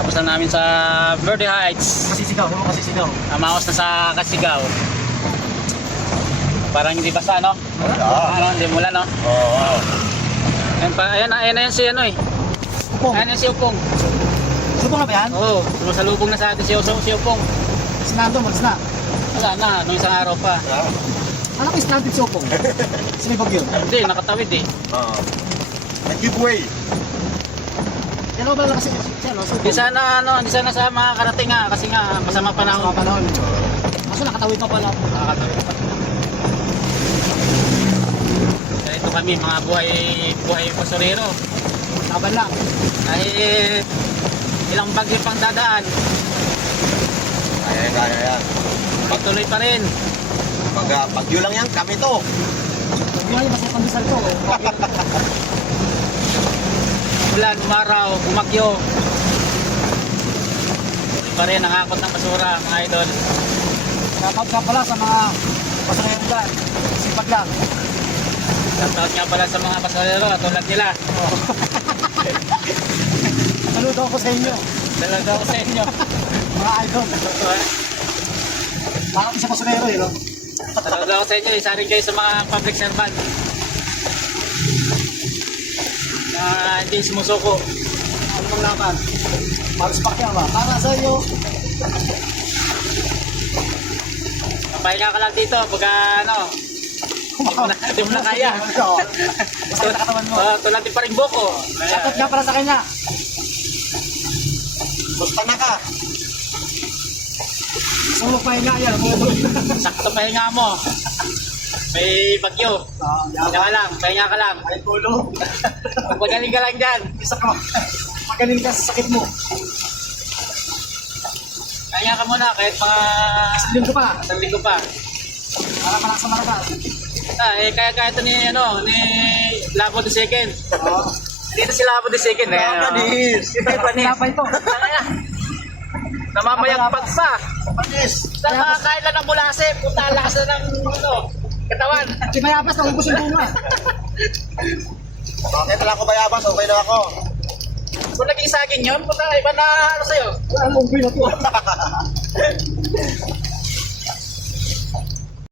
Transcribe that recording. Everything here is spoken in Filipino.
Tapos lang namin sa Verde Heights. Kasisigaw, ano kasisigaw? Amaos na sa Kasigaw. Parang hindi basa, no? Ano, hindi mula, no? Oo, wow. Ayan na yan si ano eh. Upong. Ayan yan si Upong. Subong na ba yan? Oo, sumasalubong na sa atin si Upong. Sinado, malis na. Wala na, nung isang araw pa. Ano ko stranded si Upong? Sige, bagyo. Hindi, nakatawid eh. Oo. Nag-giveaway. Ano ba kasi siya, no? Di sana sa mga karating nga kasi nga masama Sa panahon. mga panahon. Kaso nakatawid pa pala. Nakakatawid pa. Ganito kami mga buhay pasorero. Laban lang. Kahit ilang bagyo pang dadaan, Kaya yan. pagtuloy pa rin. Pag bagyo lang yan, kami to. Bagyo yan, mas napandasal ko. Ulan, umaraw, bumagyo. Tuloy pa rin ang akot ng basura, mga idol. Shoutout ka pala sa mga pasahero dyan. Sipag lang. Shoutout nga pala sa mga pasorero tulad nila. Saludo ako sa inyo, Talaga ako sa inyo. mga idol. Bakit isa pasahero eh, no? Talaga ako sa inyo. Isa rin kayo sa mga public servant na hindi sumusuko. Ano mang laban? Marispak yan ba? Para sa iyo. Pahinga ka lang dito pag ano, hindi mo na kaya. Basta yung katawan mo. Tulad din pa rin buko. Shoutout nga pala sa kanya. Basta na ka. Gusto mo pahinga yan. Sakto pahinga mo. May bagyo. Yan. Pahinga ka lang. Ay, tulo. Magaling ka lang dyan. Isa ka. Magaling ka sa sakit mo. Pahinga ka muna kahit mga Sabihin ko pa. isang linggo pa. Para malakas sa malakas. Kaya ito ni Labo the Second. Oo. Dito si Labo the Second. Panis. Tinapay ito. Namamayagpag pa. Panis. Nakakain lang ng bulase. Puta, lakas na ng katawan. Si Mayabas, naubos yung bunga. Bakit lang ako bayabas? Okay na ako. Kung naging saging yun, puta, iba na ano sa'yo. Wala mong buhay na to.